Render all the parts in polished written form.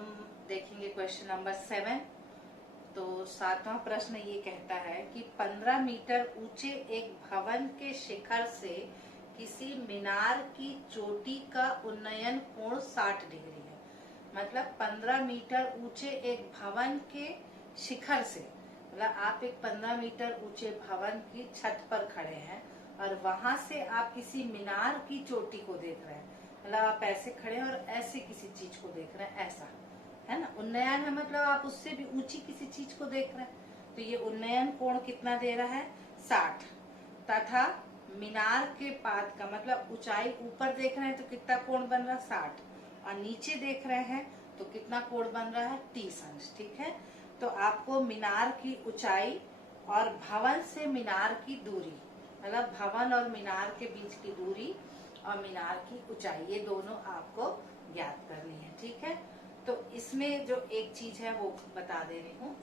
हम देखेंगे question number 7। तो 7वां प्रश्न ये कहता है कि 15 मीटर ऊंचे एक भवन के शिखर से किसी मीनार की चोटी का उन्नयन कोण 60 डिग्री है। मतलब 15 मीटर ऊंचे एक भवन के शिखर से, मतलब आप एक 15 मीटर ऊंचे भवन की छत पर खड़े हैं और वहां से आप किसी मीनार की चोटी को देख रहे हैं। मतलब आप ऐसे खड़े हैं और ऐसे किसी चीज को देख रहे हैं, ऐसा है ना। उन्नयन है मतलब आप उससे भी ऊंची किसी चीज को देख रहे हैं। तो ये उन्नयन कोण कितना दे रहा है? 60। तथा मीनार के पाद का मतलब ऊंचाई ऊपर देख रहे हैं तो कितना कोण बन रहा है? 60। और नीचे देख रहे हैं तो कितना कोण बन रहा है? 30 अंश। ठीक है, तो आपको मीनार की ऊंचाई और भवन से मीनार की दूरी, मतलब भवन और मीनार के बीच की दूरी और मीनार की ऊंचाई, ये दोनों आपको ज्ञात करनी है। ठीक है, तो इसमें जो एक चीज है वो बता दे रही हूँ।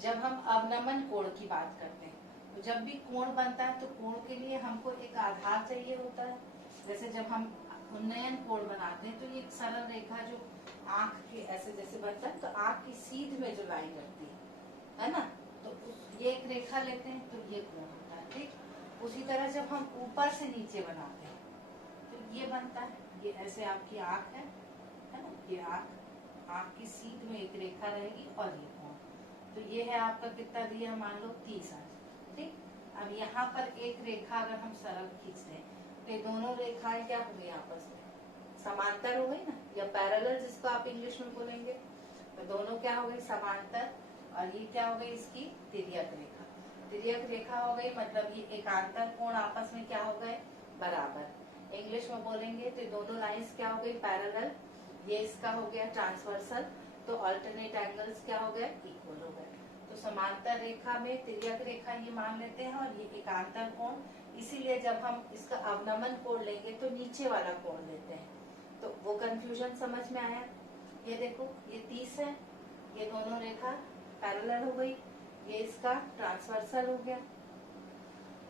जब हम अवनमन कोण की बात करते हैं तो जब भी कोण बनता है तो कोण के लिए हमको एक आधार चाहिए होता है। जैसे जब हम उन्नयन कोण बनाते हैं तो ये एक सरल रेखा जो आंख के ऐसे जैसे बनता है, तो आंख की सीध में जो लाइन लगती है ना, तो ये एक रेखा लेते हैं तो ये कोण होता है। ठीक, उसी तरह जब हम ऊपर से नीचे बनाते हैं तो ये बनता है, ये ऐसे आपकी आंख है ना, ये आंख की सीध में एक रेखा रहेगी और ये कोण, तो ये है आपका कितना दिया? मान लो 30 अंश। ठीक, अब यहाँ पर एक रेखा अगर हम सरल खींच दें तो ये दोनों रेखाएं क्या हो गई? आपस में समांतर हो गई ना, या पैरेलल जिसको आप इंग्लिश में बोलेंगे। तो दोनों क्या हो गई? समांतर। और ये क्या हो गई? इसकी तिर्यक रेखा। तिर्यक रेखा हो गई मतलब ये एकांतर कोण आपस में क्या हो गए? बराबर। इंग्लिश में बोलेंगे तो दोनों लाइंस क्या हो गई? पैरेलल। ये इसका हो गया ट्रांसवर्सल, तो अल्टरनेट एंगल्स क्या हो गए? इक्वल हो गए। तो समांतर रेखा में तिर्यक रेखा ये मान लेते हैं और ये एकांतर कोण, इसीलिए जब हम इसका अवनमन कोण लेंगे तो नीचे वाला कोण लेते हैं। तो वो कंफ्यूजन समझ में आया? ये देखो, ये 30 है, ये दोनों रेखा पैरेलल हो गई, ये इसका ट्रांसवर्सल हो गया,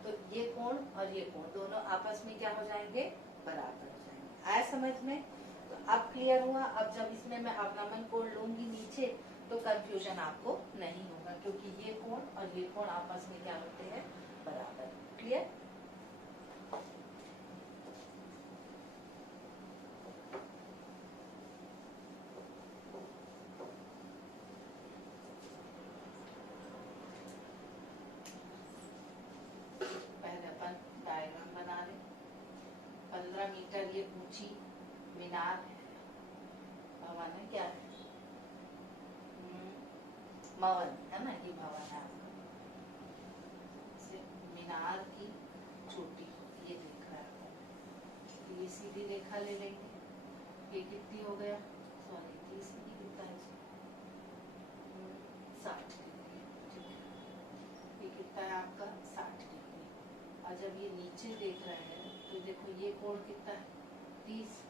तो ये कोण और ये कोण दोनों आपस में क्या हो जाएंगे? बराबर हो जाएंगे। आया समझ में? तो अब क्लियर हुआ। अब जब इसमें मैं अवनमन कोण लूंगी नीचे तो कंफ्यूजन आपको नहीं होगा, क्योंकि ये कोण और ये कोण आपस में क्या होते हैं? बराबर। क्लियर? पहले अपन डायग्राम बना रहे। 15 मीटर ये ऊंची मीनार है, भवन है, क्या है? भवन है ना, ये भवन है आपका। मीनार की चोटी ये दिख रहा है, तो ये सीधी रेखा ले लेंगे। ये कितनी हो गया? सॉरी, 30 की कितना है? 60 डिग्री। ठीक है, ये कितना है आपका? 60 डिग्री। और जब ये नीचे देख रहे हैं तो देखो ये कोण कितना है? 30।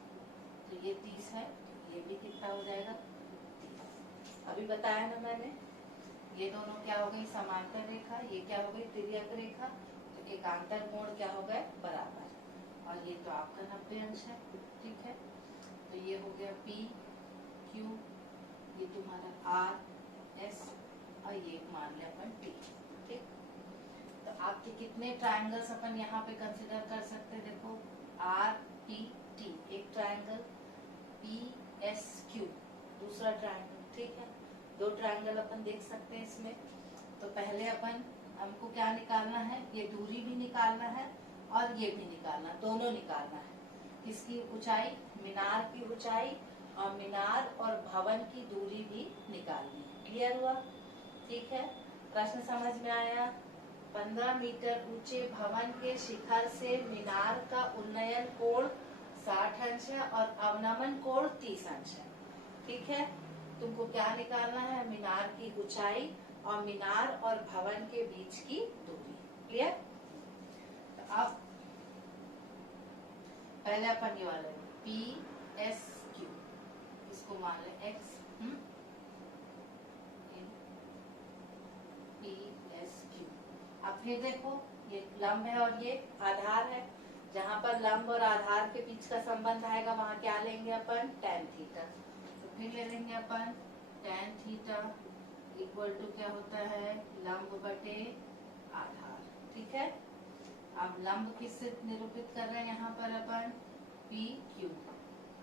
तो ये 30 है, तो ये भी कितना हो जाएगा? 30। अभी बताया ना मैंने, ये दोनों क्या हो गई? समांतर रेखा। ये क्या हो गई? तिर्यक रेखा। तो एकांतर कोण क्या हो गए? बराबर। और ये तो आपका 90 अंश है। ठीक है, तो ये हो गया P Q, ये तुम्हारा R S, और ये मान लिया अपन T। ठीक, तो आपके कितने ट्रायंगल्स अपन यहाँ पे कंसिडर कर सकते हैं? देखो, R P T एक ट्रायंगल, P S Q दूसरा ट्रायंगल। ठीक है, 2 ट्रायंगल अपन देख सकते हैं इसमें। तो पहले अपन हमको क्या निकालना है? ये दूरी भी निकालना है और ये भी निकालना, दोनों निकालना है। किसकी ऊंचाई? मीनार की ऊंचाई, और मीनार और भवन की दूरी भी निकालनी है। क्लियर हुआ? ठीक है, प्रश्न समझ में आया? 15 मीटर ऊंचे भवन के शिखर से मीनार का उन्नयन कोण 60 अंश है और अवनमन कोण 30 अंश है। ठीक है, तुमको क्या निकालना है? मीनार की ऊंचाई और मीनार और भवन के बीच की दूरी। क्लियर? तो अब पहले अपन ये वाले P S Q, इसको मान ले X, P S Q। अब फिर देखो, ये लंब है और ये आधार है। जहां पर लंब और आधार के बीच का संबंध आएगा वहां क्या लेंगे अपन? tan theta. फिर ले लेंगे अपन tan थीटा इक्वल टू क्या होता है, लंब बटे आधार। ठीक है, अब लंब किससे निरूपित कर रहे हैं यहाँ पर अपन, पी क्यू,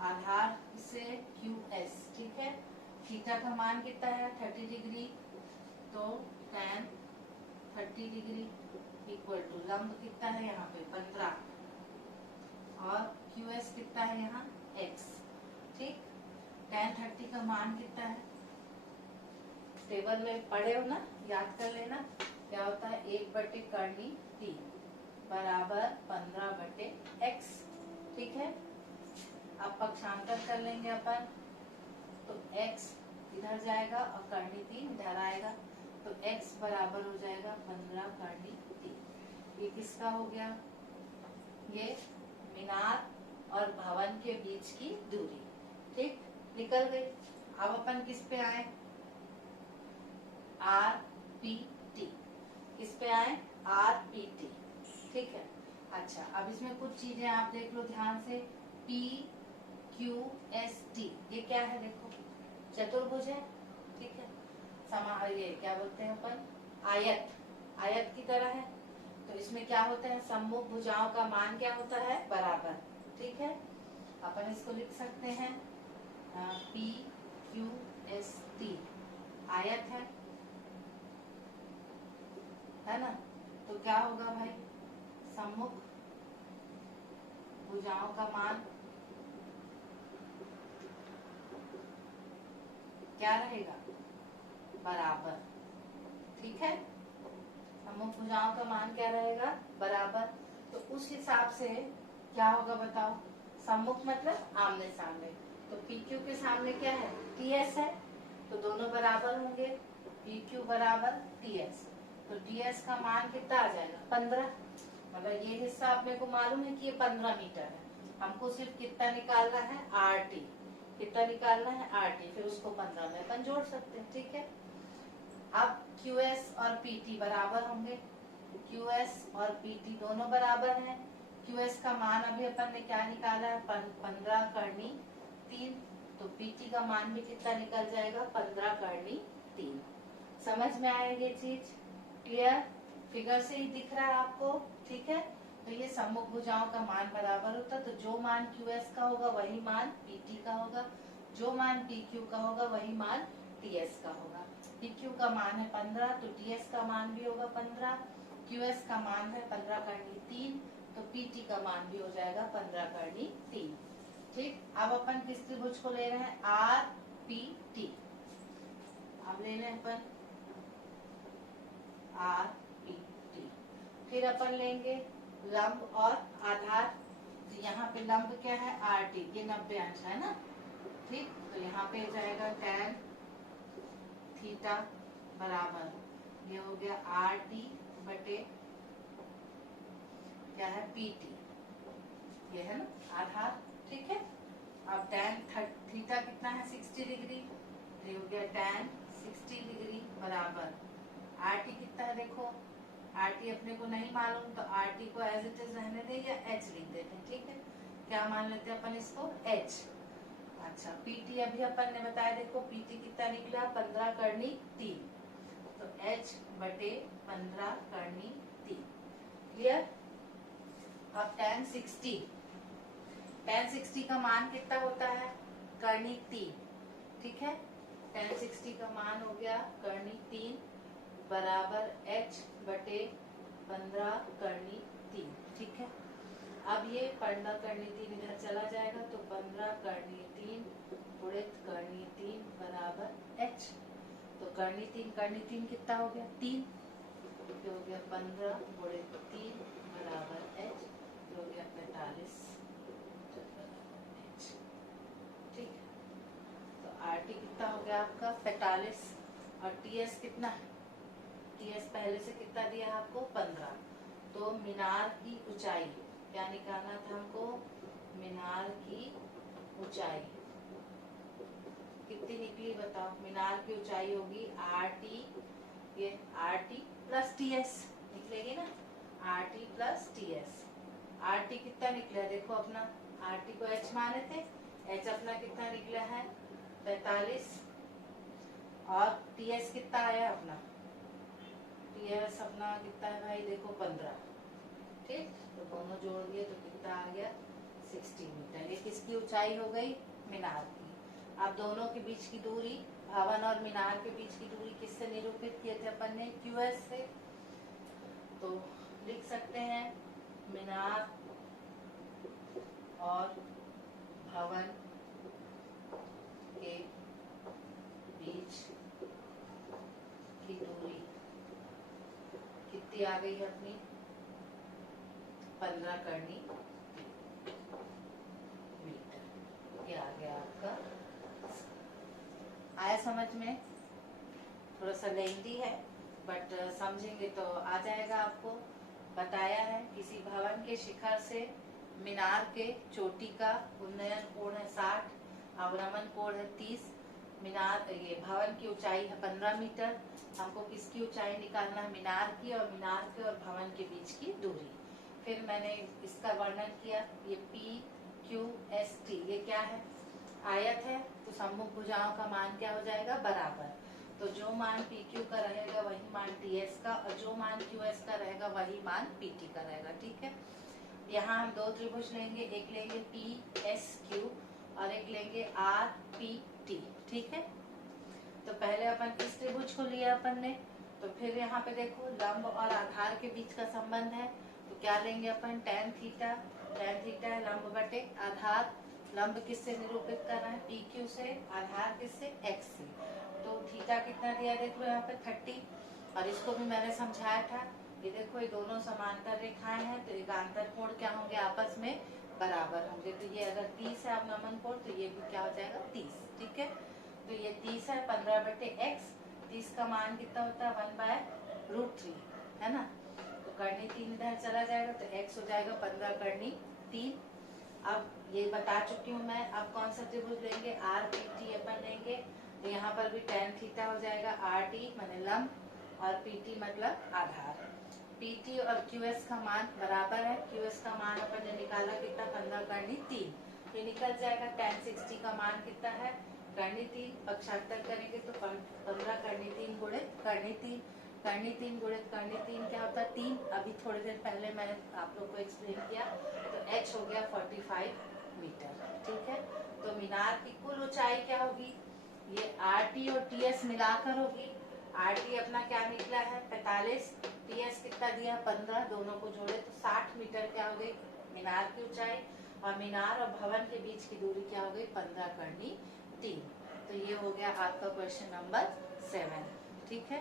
आधार किससे, क्यू एस। ठीक है, थीटा का मान कितना है 30 डिग्री, तो tan 30 डिग्री इक्वल टू लंब कितना है यहाँ पे 15 और क्यू एस कितना है यहाँ x। ठीक, tan 30 का मान कितना है, टेबल में पढ़े हो ना, याद कर लेना क्या होता है, 1/3 बराबर 15/x। ठीक है, अब पक्षांतर कर लेंगे अपन, तो x इधर जाएगा और कर्णी 3 इधर आएगा, तो x बराबर हो जाएगा 15 कर्णी 3। ये किसका हो गया, ये मीनार और भवन के बीच की दूरी। ठीक, निकल गई। अब अपन किस पे आए, आर पी टी, किस पे आए, आर पी टी। ठीक है, अच्छा अब इसमें कुछ चीजें आप देख लो ध्यान से, पी क्यू एस टी, ये क्या है देखो, चतुर्भुज है। ठीक है, ये क्या बोलते हैं अपन, आयत, आयत की तरह है, तो इसमें क्या होता है, सम्मुख भुजाओं का मान क्या होता है, बराबर। ठीक है, अपन इसको लिख सकते हैं पी क्यू एस टी, आयत है ना, तो क्या होगा भाई, सम्मुख भुजाओं का मान क्या रहेगा, बराबर। ठीक है, सम्मुख भुजाओं का मान क्या रहेगा, बराबर। तो उस हिसाब से क्या होगा बताओ, सम्मुख मतलब आमने सामने, तो पी क्यू के सामने क्या है, टी एस है, तो दोनों बराबर होंगे, पी क्यू बराबर टी एस, तो टी एस का मान कितना आ जाएगा 15। मतलब ये हिस्सा अपने को मालूम है कि ये 15 मीटर है, हमको सिर्फ कितना निकालना है, आर टी, कितना निकालना है, आर टी, फिर उसको 15 में अपन जोड़ सकते हैं। ठीक है, अब QS और PT बराबर होंगे, QS और PT दोनों बराबर हैं। QS का मान अभी अपन ने क्या निकाला है, 15 कर्णी 3, तो PT का मान भी कितना निकल जाएगा, 15 कर्णी 3। समझ में आया ये चीज, क्लियर, फिगर से ही दिख रहा है आपको। ठीक है, तो ये सम्मुख भुजाओं का मान बराबर होता है, तो जो मान QS का होगा वही मान PT का होगा, जो मान PQ का होगा वही मान TS का होगा। PQ का मान है 15, तो TS का मान भी होगा 15, QS का मान है 15 कर्णी 3, तो PT का मान भी हो जाएगा 15 कर्णी 3। ठीक, अब अपन किस त्रिभुज को ले रहे हैं, RPT। अब ले रहे हैं अपन RPT, फिर अपन लेंगे लंब और आधार, तो यहाँ पे लंब क्या है, RT, ये 90 अंश है ना। ठीक, तो यहाँ पे जाएगा tan थीटा बराबर, ये हो गया RT बटे क्या है, PT, ये है ना आधार। ठीक है, अब tan थीटा कितना है 60 डिग्री, ये हो गया tan 60 डिग्री बराबर RT कितना है देखो, RT अपने को नहीं मालूम, तो RT को एज इट इज रहने दे या H लिख देते हैं। ठीक है, क्या मान लेते हैं अपन इसको, H। अच्छा, PT अभी अपन ने बताया देखो, PT कितना निकला 15 कर्णी 3, तो H बटे 15 कर्णी 3। क्लियर, अब tan 60, tan 60 का मान कितना होता है, कर्णी 3। ठीक है, tan 60 का मान हो गया कर्णी 3 बराबर H बटे 15 कर्णी 3। ठीक है, अब ये 15 कर्णी 3 इधर चला जाएगा, तो 15 कर्णी 3 गुणित कर्णी 3 बराबर H, तो कर्णी 3 कितना हो गया 3, तो हो गया 15 गुणित 3 बराबर H, तो हो गया 45 H। ठीक, तो RT कितना हो गया आपका 45, और TS कितना है, TS पहले से कितना दिया आपको 15, तो मीनार की ऊंचाई क्या निकालना था हमको, मीनार की ऊंचाई कितनी निकली बताओ, मीनार की ऊंचाई होगी RT, ये RT प्लस TS निकलेगी ना, RT प्लस TS। RT कितना निकला देखो अपना, RT को H माने थे, H अपना कितना निकला है 45 और टीएस कितना आया अपना, टीएस अपना कितना है भाई, देखो 15। ठीक, तो दोनों जोड़ दिए तो कितना आ गया 60 मीटर। ये किसकी ऊंचाई हो गई, मीनार की। अब दोनों के बीच की दूरी, भवन और मीनार के बीच की दूरी किससे निरूपित किए थे अपन ने, QS से। तो लिख सकते हैं मीनार और भवन के बीच की दूरी कितनी आ गई है अपनी, 15 करनी मीटर। ये आ गया आपका, आया समझ में। थोड़ा सा लेंदी है बट समझेंगे तो आ जाएगा आपको। बताया है किसी भवन के शिखर से मीनार के चोटी का उन्नयन कोण है 60, अवनमन कोण है 30, मीनार ये भवन की ऊंचाई है 15 मीटर। हमको किसकी ऊंचाई निकालना है, मीनार की, और मीनार के और भवन के बीच की दूरी। फिर मैंने इसका वर्णन किया, ये PQST ये क्या है, आयत है, तो सम्मुख भुजाओं का मान क्या हो जाएगा, बराबर। तो जो मान PQ का रहेगा वही मान TS का, और जो मान QS का रहेगा वही मान PT का रहेगा। ठीक है, यहाँ हम दो त्रिभुज लेंगे, एक लेंगे PSQ और एक लेंगे RPT। ठीक है, तो पहले अपन इस त्रिभुज को लिया अपन ने, तो फिर यहाँ पे देखो लंब और आधार के बीच का संबंध है, तो क्या लेंगे अपन, tan थीटा। tan थीटा है लंब बटे आधार, लंब किससे निरूपित कर रहे हैं, PQ से, आधार किससे, X से। तो थीटा कितना दिया देखो यहाँ पे 30, और इसको भी मैंने समझाया था। ये देखो ये दोनों समांतर रेखाएं हैं, तो एकांतर कोण क्या होंगे, आपस में बराबर होंगे। तो ये अगर 30 है अवनमन कोण, तो ये भी क्या हो जाएगा 30। ठीक है, तो ये 30 है 15 बटे x, 30 का मान कितना होता है 1/√3, है ना। तो करनी 3 इधर चला जाएगा, तो x हो जाएगा 15 करनी 3। अब ये बता चुकी हूँ मैं। अब कौन सा त्रिभुज लेंगे, RPT अपन लेंगे, तो यहाँ पर भी tan थीटा हो जाएगा, RT माने लंब और PT मतलब आधार। PT और QS का मान बराबर है, QS का मान अपन ने निकाला कितना, 15 करनी 3, ये निकल जाएगा। tan 60 का मान कितना है, करनी 3, पक्षांतर करेंगे तो 15 करनी 3 गुणित करनी 3, करनी 3 गुणित करनी 3 क्या होता है 3। अभी थोड़ी देर पहले मैंने आप लोग को एक्सप्लेन किया, तो h हो गया 45 मीटर। ठीक है, तो मीनार की कुल ऊंचाई क्या होगी, ये RT और TS मिलाकर होगी। RT अपना क्या निकला है 45, TS कितना दिया 15, दोनों को जोड़े तो 60 मीटर क्या हो गई मीनार की ऊंचाई, और मीनार और भवन के बीच की दूरी क्या हो गई 15 करनी 3। तो ये हो गया आपका क्वेश्चन नंबर 7। ठीक है।